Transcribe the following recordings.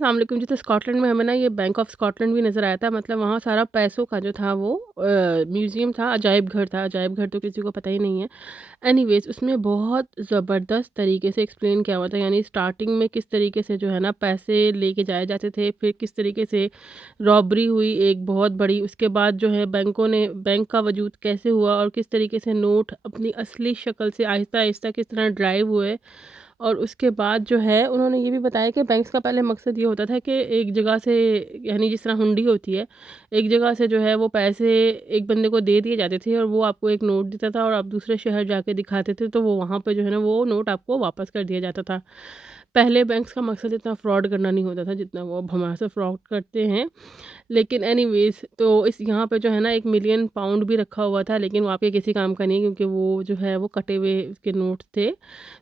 अस्सलाम वालेकुम जी। तो स्कॉटलैंड में हमें ना ये बैंक ऑफ स्कॉटलैंड भी नज़र आया था। मतलब वहाँ सारा पैसों का जो था वो म्यूज़ियम था, अजायब घर था। अजायब घर तो किसी को पता ही नहीं है। एनीवेज़ उसमें बहुत ज़बरदस्त तरीके से एक्सप्लेन किया हुआ था, यानी स्टार्टिंग में किस तरीके से जो है ना पैसे लेके जाए जाते थे, फिर किस तरीके से रॉबरी हुई एक बहुत बड़ी, उसके बाद जो है बैंक का वजूद कैसे हुआ और किस तरीके से नोट अपनी असली शक्ल से आहिस्ता-आहिस्ता किस तरह ड्राइव हुए। और उसके बाद जो है उन्होंने ये भी बताया कि बैंक्स का पहले मकसद ये होता था कि एक जगह से, यानी जिस तरह हुंडी होती है, एक जगह से जो है वो पैसे एक बंदे को दे दिए जाते थे और वो आपको एक नोट देता था और आप दूसरे शहर जाके दिखाते थे तो वो वहाँ पे जो है ना वो नोट आपको वापस कर दिया जाता था। पहले बैंक्स का मकसद इतना फ्रॉड करना नहीं होता था जितना वो अब हमारे से फ्रॉड करते हैं। लेकिन एनीवेज़ तो इस यहाँ पे जो है ना 1 मिलियन पाउंड भी रखा हुआ था, लेकिन वो आपके किसी काम का नहीं, क्योंकि वो जो है वो कटे हुए उसके नोट थे।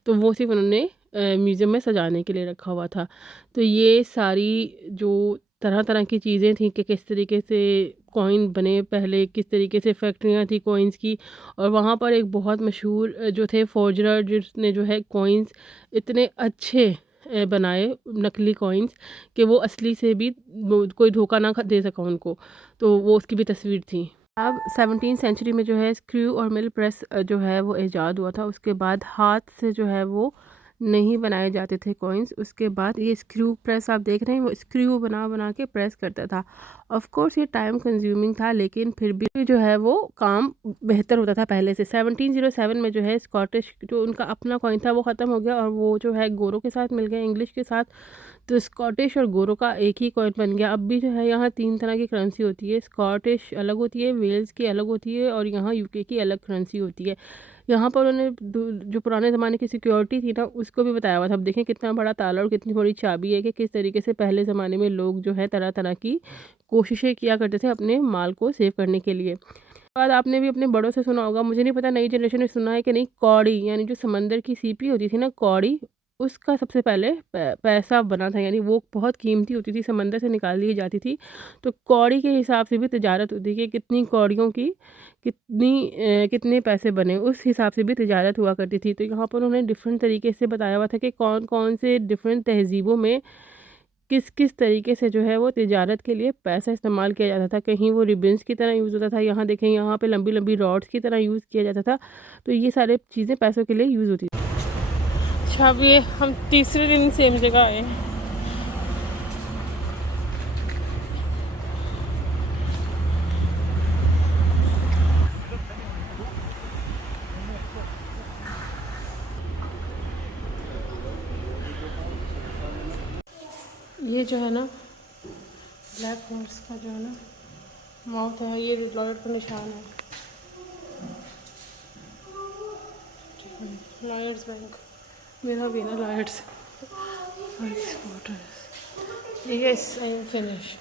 तो वो सिर्फ़ उन्होंने म्यूज़ियम में सजाने के लिए रखा हुआ था। तो ये सारी जो तरह-तरह की चीज़ें थी कि किस तरीके से कॉइन बने पहले, किस तरीके से फैक्ट्रियाँ थी कॉइन्स की। और वहाँ पर एक बहुत मशहूर जो थे फ़ॉर्जर, जिसने जो है कॉइन्स इतने अच्छे बनाए, नकली कॉइन्स, कि वो असली से भी वो कोई धोखा ना दे सका उनको। तो वो उसकी भी तस्वीर थी। अब 17वीं सेंचुरी में जो है स्क्रू और मिल प्रेस जो है वो ईजाद हुआ था। उसके बाद हाथ से जो है वो नहीं बनाए जाते थे कॉइन्स। उसके बाद ये स्क्रू प्रेस आप देख रहे हैं, वो स्क्रू बना बना के प्रेस करता था। ऑफ कोर्स ये टाइम कंज्यूमिंग था, लेकिन फिर भी जो है वो काम बेहतर होता था पहले से। 1707 में जो है स्कॉटिश जो उनका अपना कॉइन था वो ख़त्म हो गया और वो जो है गोरों के साथ मिल गया, इंग्लिश के साथ। तो स्कॉटिश और गोरो का एक ही कॉइन बन गया। अब भी जो है यहाँ 3 तरह की करेंसी होती है। स्कॉटिश अलग होती है, वेल्स की अलग होती है और यहाँ यूके की अलग करेंसी होती है। यहाँ पर उन्होंने जो पुराने ज़माने की सिक्योरिटी थी ना उसको भी बताया हुआ था। अब देखें कितना बड़ा ताला और कितनी बड़ी चाबी है कि किस तरीके से पहले ज़माने में लोग जो है तरह तरह की कोशिशें किया करते थे अपने माल को सेव करने के लिए। बाद आपने भी अपने बड़ों से सुना होगा, मुझे नहीं पता नई जनरेशन ने सुना है कि नहीं, कौड़ी, यानी जो समंदर की सीपी होती थी ना कौड़ी, उसका सबसे पहले पैसा बना था। यानी वो बहुत कीमती होती थी, समंदर से निकाल ली जाती थी। तो कौड़ी के हिसाब से भी तिजारत होती कि कितनी कौड़ियों की कितने पैसे बने, उस हिसाब से भी तिजारत हुआ करती थी। तो यहाँ पर उन्होंने डिफरेंट तरीके से बताया हुआ था कि कौन कौन से डिफरेंट तहजीबों में किस किस तरीके से जो है वो तिजारत के लिए पैसा इस्तेमाल किया जाता था। कहीं वो रिबन्स की तरह यूज़ होता था, यहाँ देखें यहाँ पे लंबी लंबी रॉड्स की तरह यूज़ किया जाता था। तो ये सारे चीज़ें पैसों के लिए यूज़ होती थी। अच्छा, अब ये हम तीसरे दिन सेम जगह आए हैं। ये जो है ना ब्लैक हॉर्स का जो है ना माउथ है, ये लॉयड का निशान है। लॉयड्स बैंक, मेरा भी ना Lloyds. Yes, I am finish.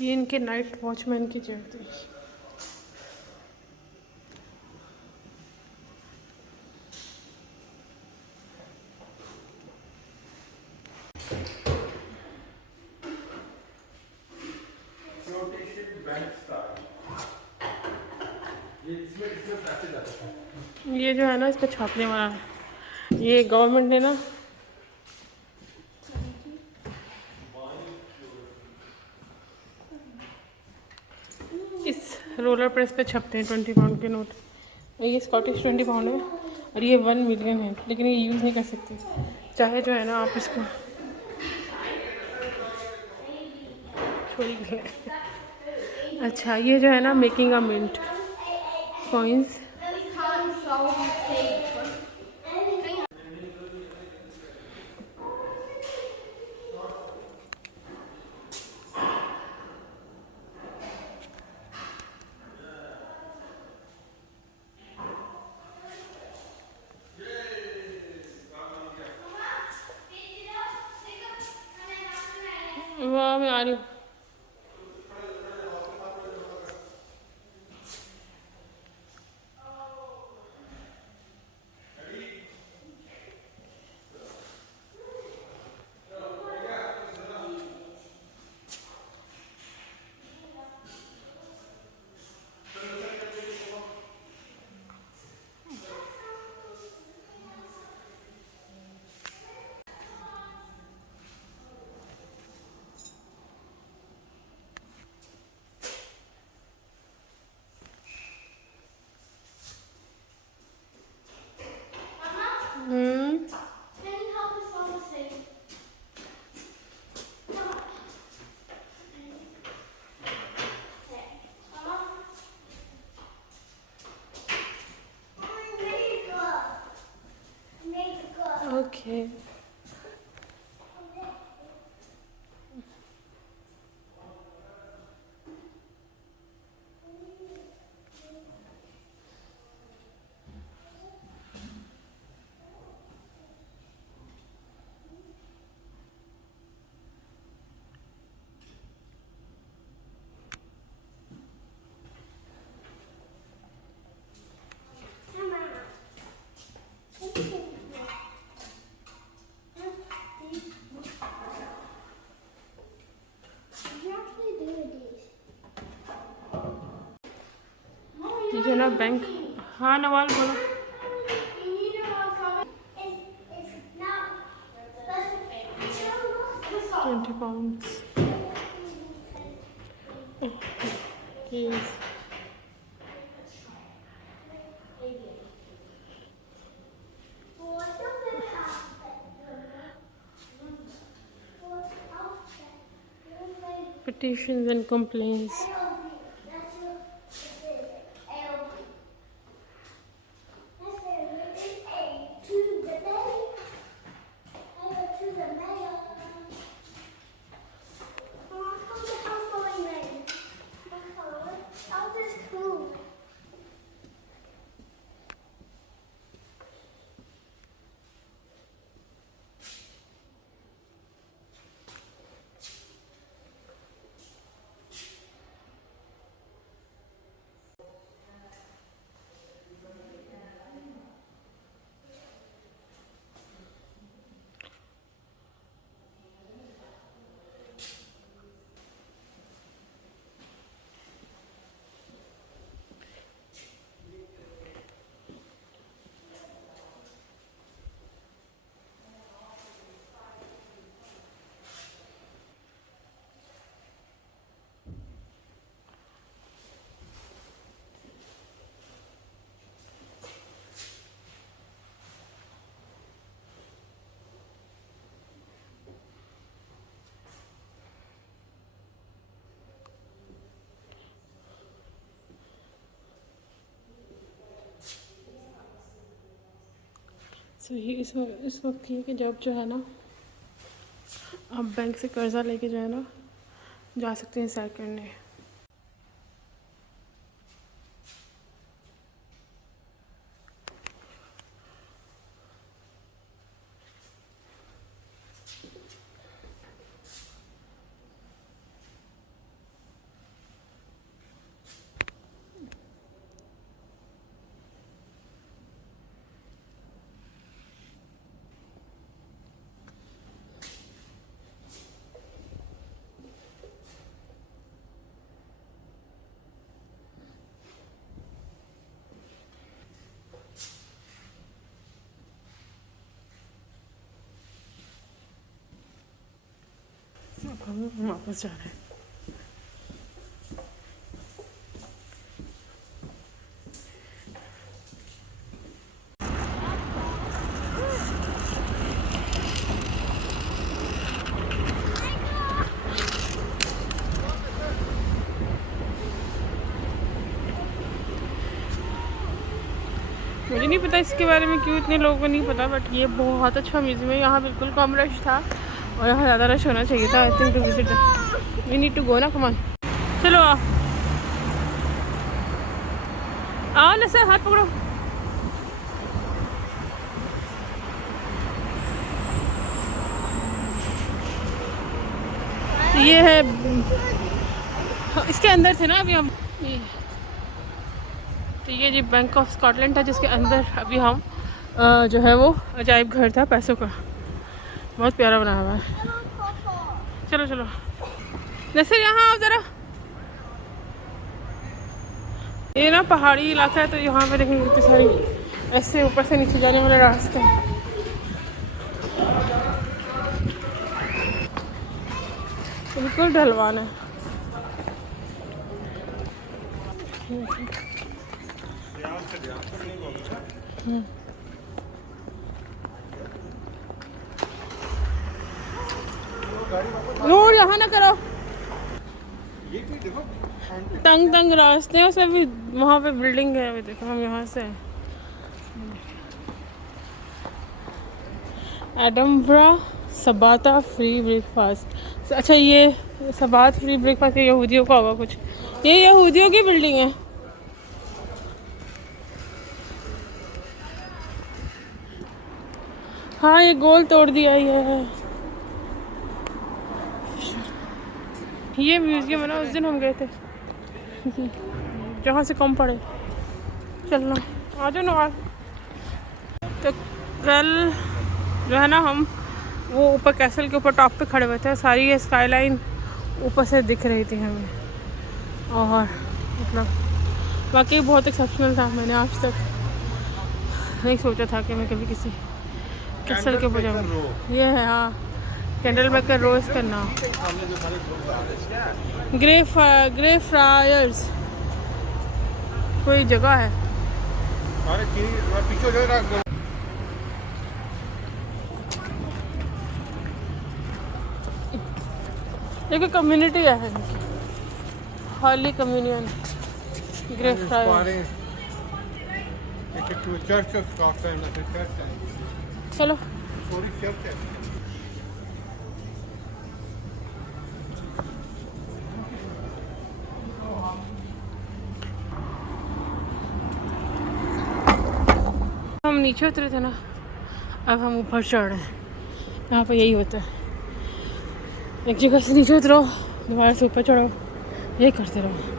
ये इनके नाइट वॉचमैन की चेयर थी। ये जो है ना इस पर छापने वाला है, ये गवर्नमेंट ने ना इस रोलर प्रेस पे छपते हैं 20 पाउंड के नोट। ये स्कॉटिश 20 पाउंड है और ये 1 मिलियन है, लेकिन ये यूज़ नहीं कर सकते। चाहे जो है ना आप इसको छोड़िए। अच्छा, ये जो है ना मेकिंग अ मिंट कॉइन्स। वाह, मैं आ रही हूँ। ओके। ये ना बैंक। हाँ नवाल बोलो। 20 pounds। Yes। Petitions and complaints। सही। इस वक्त ये कि जब जो है ना आप बैंक से कर्ज़ा लेके जो है ना जा सकते हैं सैर करने। अब हम वापस जा रहे हैं। मुझे नहीं पता इसके बारे में क्यों इतने लोगों को नहीं पता, बट ये बहुत अच्छा म्यूज़ियम है। यहाँ बिल्कुल कम रश था और यहाँ ज़्यादा रश होना चाहिए था। I think to visit we need to go ना। कम ऑन, चलो आओ आओ ना सर, हाथ पकड़ो। ये है, इसके अंदर थे ना अभी हम। तो ये जी बैंक ऑफ स्कॉटलैंड था जिसके अंदर अभी हम जो है वो अजायब घर था पैसों का। बहुत प्यारा बना हुआ है। चलो चलो नसर यहाँ आओ ज़रा। ये ना पहाड़ी इलाका है तो यहाँ पे देखेंगे कितनी सारी ऐसे ऊपर से नीचे जाने वाले रास्ते हैं। बिल्कुल ढलवान है। नूर यहाँ ना करो। तंग तंग रास्ते हैं उसमें भी, वहाँ पे बिल्डिंग है। अभी देखो हम यहाँ से एडम्बरा सबाता फ्री ब्रेकफास्ट। अच्छा, ये सबात फ्री ब्रेकफास्ट यहूदियों का होगा कुछ। ये यहूदियों की बिल्डिंग है। हाँ, ये गोल तोड़ दिया है। ये म्यूजियम है ना, उस दिन हम गए थे जहाँ से कम पड़े। चलना, आ जाओ नवाज। तो कल जो है ना, हम वो ऊपर कैसल के ऊपर टॉप पे खड़े हुए थे। सारी ये स्काईलाइन ऊपर से दिख रही थी हमें, और मतलब वाकई बहुत एक्सेप्शनल था। मैंने आज तक नहीं सोचा था कि मैं कभी किसी कैसल के ऊपर जाऊँ। ये है, हाँ, कैंडल मेकर रोज करना। ग्रे फ्रायर्स कोई जगह है। देखो, कम्युनिटी है, हॉली कम्युनियन ग्रे फ्रायर्स। चलो, हम नीचे उतरे थे ना, अब हम ऊपर चढ़ रहे हैं। यहाँ पर यही होता है, एक जगह से नीचे उतरो, दोबारा से ऊपर चढ़ो, यही करते रहो।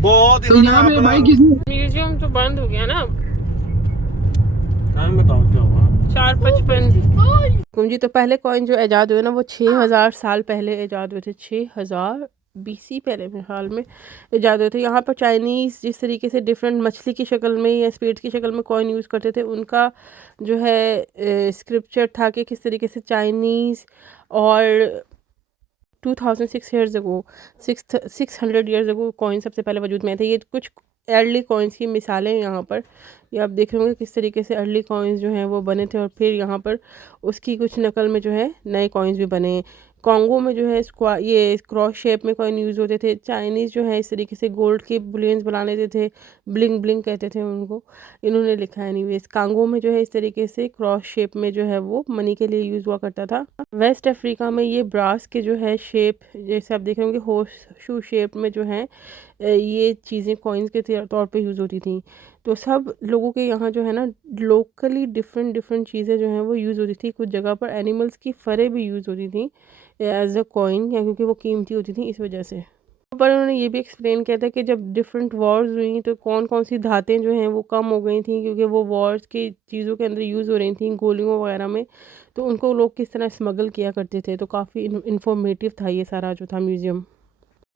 बहुत तो यहाँ पे भाई म्यूजियम तो बंद हो गया ना। टाइम बताओ क्या हुआ। 4:55 जी। तो पहले कॉइन जो ईजाद हुए ना, वो 6000 साल पहले ईजाद हुए थे। 6000 BC पहले मेरे ख्याल में ईजाद हुए थे। यहाँ पर चाइनीज़ जिस तरीके से डिफरेंट मछली की शक्ल में या स्पेड की शक्ल में कॉइन यूज़ करते थे, उनका जो है स्क्रिप्चर था कि किस तरीके से चाइनीज़ और 2006 years ago 600 years ago coin सबसे पहले वजूद में थे। ये कुछ अर्ली कॉइन्स की मिसालें हैं। यहाँ पर ये आप देख रहे होंगे किस तरीके से अर्ली कॉइन्स जो हैं वो बने थे, और फिर यहाँ पर उसकी कुछ नकल में जो है नए कॉइन्स भी बने। कॉन्गो में जो है ये क्रॉस शेप में कॉइन यूज़ होते थे। चाइनीज़ जो है इस तरीके से गोल्ड के बुलियंस बना लेते थे, ब्लिंग ब्लिंग कहते थे उनको, इन्होंने लिखा है। एनीवेज, कांगो में जो है इस तरीके से क्रॉस शेप में जो है वो मनी के लिए यूज़ हुआ करता था। वेस्ट अफ्रीका में ये ब्रास के जो है शेप, जैसे आप देख रहे होंगे हॉर्स शू शेप में जो है ये चीज़ें कॉइन्स के तौर पे यूज़ होती थी। तो सब लोगों के यहाँ जो है ना, लोकली डिफरेंट डिफरेंट चीज़ें जो हैं वो यूज़ होती थी। कुछ जगह पर एनिमल्स की फरें भी यूज़ होती थी एज अ कॉइन, या क्योंकि वो कीमती होती थी इस वजह से। पर उन्होंने ये भी एक्सप्लेन किया था कि जब डिफरेंट वॉर्स हुई तो कौन कौन सी धातें जो हैं वो कम हो गई थी, क्योंकि वो वॉर्स की चीज़ों के अंदर यूज़ हो रही थी, गोलियों वगैरह में। तो उनको लोग किस तरह स्मगल किया करते थे। तो काफ़ी इन्फॉर्मेटिव था ये सारा जो था म्यूज़ियम।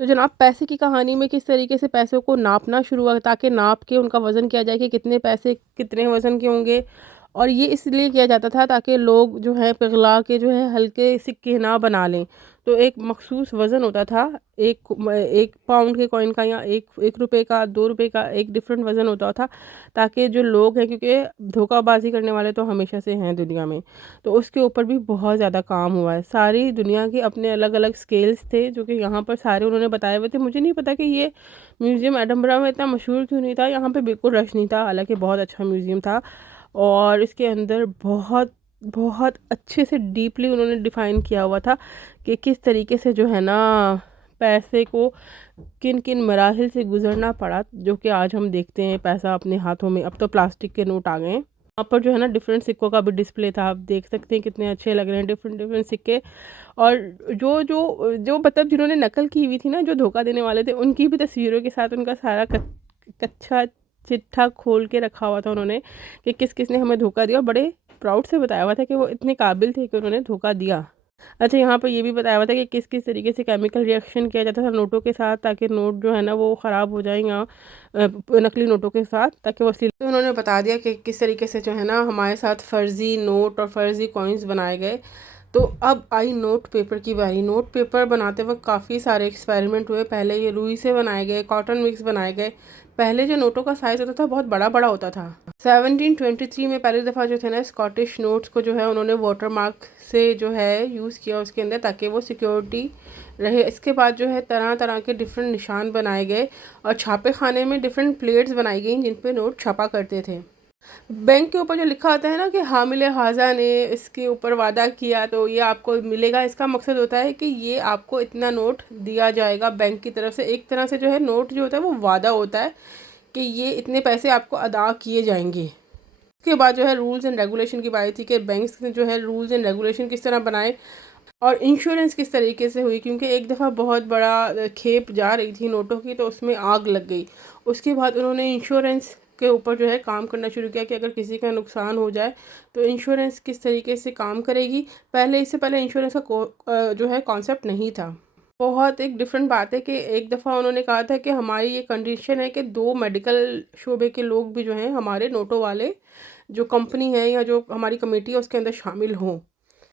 तो जनाब, पैसे की कहानी में किस तरीके से पैसों को नापना शुरू हुआ, ताकि नाप के उनका वज़न किया जाए कि कितने पैसे कितने वज़न के होंगे। और ये इसलिए किया जाता था ताकि लोग जो है पिघला के जो है हल्के सिक्के ना बना लें। तो एक मखसूस वज़न होता था, एक पाउंड के कॉइन का, या एक रुपये का, 2 रुपये का, एक डिफरेंट वज़न होता था, ताकि जो लोग हैं, क्योंकि धोखाबाजी करने वाले तो हमेशा से हैं दुनिया में, तो उसके ऊपर भी बहुत ज़्यादा काम हुआ है। सारी दुनिया के अपने अलग अलग स्केल्स थे जो कि यहाँ पर सारे उन्होंने बताए हुए थे। मुझे नहीं पता कि ये म्यूज़ियम एडम्बरा में इतना मशहूर क्यों नहीं था। यहाँ पे बिल्कुल रश नहीं था, हालांकि बहुत अच्छा म्यूज़ियम था, और इसके अंदर बहुत बहुत अच्छे से डीपली उन्होंने डिफ़ाइन किया हुआ था कि किस तरीके से जो है ना पैसे को किन किन मराहिल से गुजरना पड़ा, जो कि आज हम देखते हैं पैसा अपने हाथों में। अब तो प्लास्टिक के नोट आ गए हैं। यहाँ पर जो है ना डिफरेंट सिक्कों का भी डिस्प्ले था, आप देख सकते हैं कितने अच्छे लग रहे हैं डिफरेंट डिफरेंट सिक्के। और जो जो जो मतलब जिन्होंने नकल की हुई थी ना, जो धोखा देने वाले थे, उनकी भी तस्वीरों के साथ उनका सारा कच्चा चिट्ठा खोल के रखा हुआ था उन्होंने, कि किस किस ने हमें धोखा दिया। और बड़े प्राउड से बताया हुआ था कि वो इतने काबिल थे कि उन्होंने धोखा दिया। अच्छा, यहाँ पर ये भी बताया हुआ था कि किस किस तरीके से केमिकल रिएक्शन किया जाता था नोटों के साथ, ताकि नोट जो है ना वो ख़राब हो जाए, या नकली नोटों के साथ, ताकि वो असली। तो उन्होंने बता दिया कि किस तरीके से जो है ना हमारे साथ फ़र्ज़ी नोट और फ़र्ज़ी कॉइन्स बनाए गए। तो अब आई नोट पेपर की बारी। नोट पेपर बनाते वक्त काफ़ी सारे एक्सपेरिमेंट हुए। पहले ये रुई से बनाए गए, कॉटन मिक्स बनाए गए। पहले जो नोटों का साइज़ होता था बहुत बड़ा बड़ा होता था। 1723 में पहली दफ़ा जो थे ना स्कॉटिश नोट्स को जो है उन्होंने वाटर मार्क से जो है यूज़ किया उसके अंदर, ताकि वो सिक्योरिटी रहे। इसके बाद जो है तरह तरह के डिफरेंट निशान बनाए गए और छापे खाने में डिफरेंट प्लेट्स बनाई गई जिन पे नोट छापा करते थे। बैंक के ऊपर जो लिखा होता है ना कि हामिले हाजा ने इसके ऊपर वादा किया तो ये आपको मिलेगा, इसका मकसद होता है कि ये आपको इतना नोट दिया जाएगा बैंक की तरफ से। एक तरह से जो है नोट जो होता है वो वादा होता है कि ये इतने पैसे आपको अदा किए जाएंगे। उसके बाद जो है रूल्स एंड रेगुलेशन की बात थी कि बैंक्स ने जो है रूल्स एंड रेगुलेशन किस तरह बनाए और इंश्योरेंस किस तरीके से हुई, क्योंकि एक दफ़ा बहुत बड़ा खेप जा रही थी नोटों की तो उसमें आग लग गई। उसके बाद उन्होंने इंश्योरेंस के ऊपर जो है काम करना शुरू किया कि अगर किसी का नुकसान हो जाए तो इंश्योरेंस किस तरीके से काम करेगी। इससे पहले इंश्योरेंस का जो है कॉन्सेप्ट नहीं था। बहुत एक डिफरेंट बात है कि एक दफ़ा उन्होंने कहा था कि हमारी ये कंडीशन है कि 2 मेडिकल शोबे के लोग भी जो हैं हमारे नोटों वाले जो कंपनी है या जो हमारी कमेटी है उसके अंदर शामिल हों।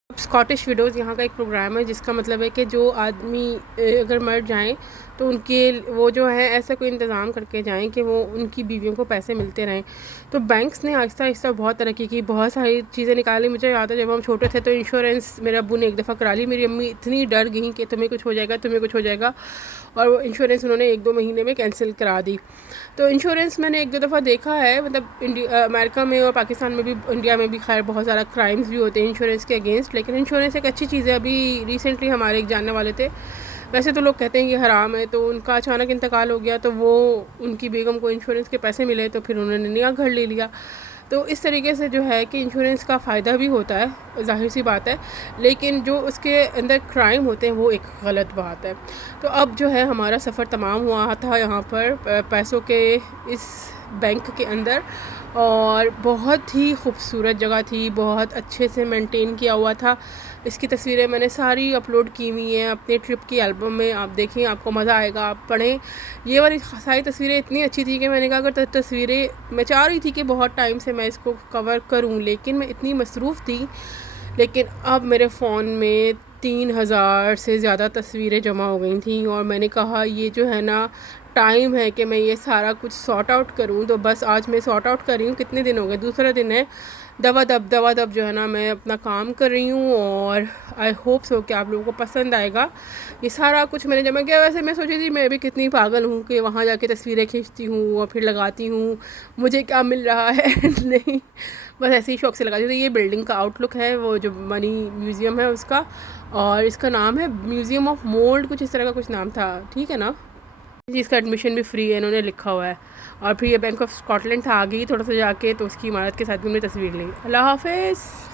स्कॉटिश विडोज़ यहाँ का एक प्रोग्राम है जिसका मतलब है कि जो आदमी अगर मर जाएं तो उनके वो जो है ऐसा कोई इंतज़ाम करके जाएं कि वो उनकी बीवियों को पैसे मिलते रहें। तो बैंक्स ने आहिस्ता आहिस्ता बहुत तरक्की की, बहुत सारी चीज़ें निकाली। मुझे याद है जब हम छोटे थे तो इंश्योरेंस मेरे अब्बू ने एक दफ़ा करा ली। मेरी अम्मी इतनी डर गई कि तुम्हें कुछ हो जाएगा, तुम्हें कुछ हो जाएगा, और वो इंश्योरेंस उन्होंने 1-2 महीने में कैंसिल करा दी। तो इंश्योरेंस मैंने 1-2 दफ़ा देखा है, मतलब अमेरिका में और पाकिस्तान में भी, इंडिया में भी खैर बहुत ज़्यादा क्राइम्स भी होते हैं इंश्योरेंस के अगेंस्ट, लेकिन इंश्योरेंस एक अच्छी चीज़ है। अभी रिसेंटली हमारे एक जानने वाले थे, वैसे तो लोग कहते हैं कि हराम है, तो उनका अचानक इंतकाल हो गया तो वो उनकी बेगम को इंश्योरेंस के पैसे मिले तो फिर उन्होंने नया घर ले लिया। तो इस तरीके से जो है कि इंश्योरेंस का फ़ायदा भी होता है, ज़ाहिर सी बात है, लेकिन जो उसके अंदर क्राइम होते हैं वो एक गलत बात है। तो अब जो है हमारा सफ़र तमाम हुआ था यहाँ पर पैसों के इस बैंक के अंदर, और बहुत ही खूबसूरत जगह थी, बहुत अच्छे से मेंटेन किया हुआ था। इसकी तस्वीरें मैंने सारी अपलोड की हुई हैं अपने ट्रिप की एल्बम में, आप देखें, आपको मज़ा आएगा, आप पढ़ें। ये वाली सारी तस्वीरें इतनी अच्छी थी कि मैंने कहा अगर तस्वीरें, मैं चाह रही थी कि बहुत टाइम से मैं इसको कवर करूं, लेकिन मैं इतनी मसरूफ़ थी। लेकिन अब मेरे फ़ोन में 3000 से ज़्यादा तस्वीरें जमा हो गई थी और मैंने कहा ये जो है ना टाइम है कि मैं ये सारा कुछ सॉर्ट आउट करूं। तो बस आज मैं सॉर्ट आउट कर रही हूँ। कितने दिन हो गए, दूसरा दिन है। दवा दब जो है ना मैं अपना काम कर रही हूँ, और आई होप सो कि आप लोगों को पसंद आएगा। ये सारा कुछ मैंने जमा किया। वैसे मैं सोची थी मैं भी कितनी पागल हूँ कि वहाँ जाके तस्वीरें खींचती हूँ और फिर लगाती हूँ, मुझे क्या मिल रहा है नहीं, बस ऐसे ही शौक से लगाती थी। तो ये बिल्डिंग का आउटलुक है, वो जो मनी म्यूज़ियम है उसका, और इसका नाम है म्यूज़ियम ऑफ मोल्ड, कुछ इस तरह का कुछ नाम था, ठीक है ना जी। इसका एडमिशन भी फ्री है, इन्होंने लिखा हुआ है। और फिर ये बैंक ऑफ स्कॉटलैंड था, आगे ही थोड़ा सा जाके, तो उसकी इमारत के साथ भी हमने तस्वीर ली। अल्लाह हाफ़िज़।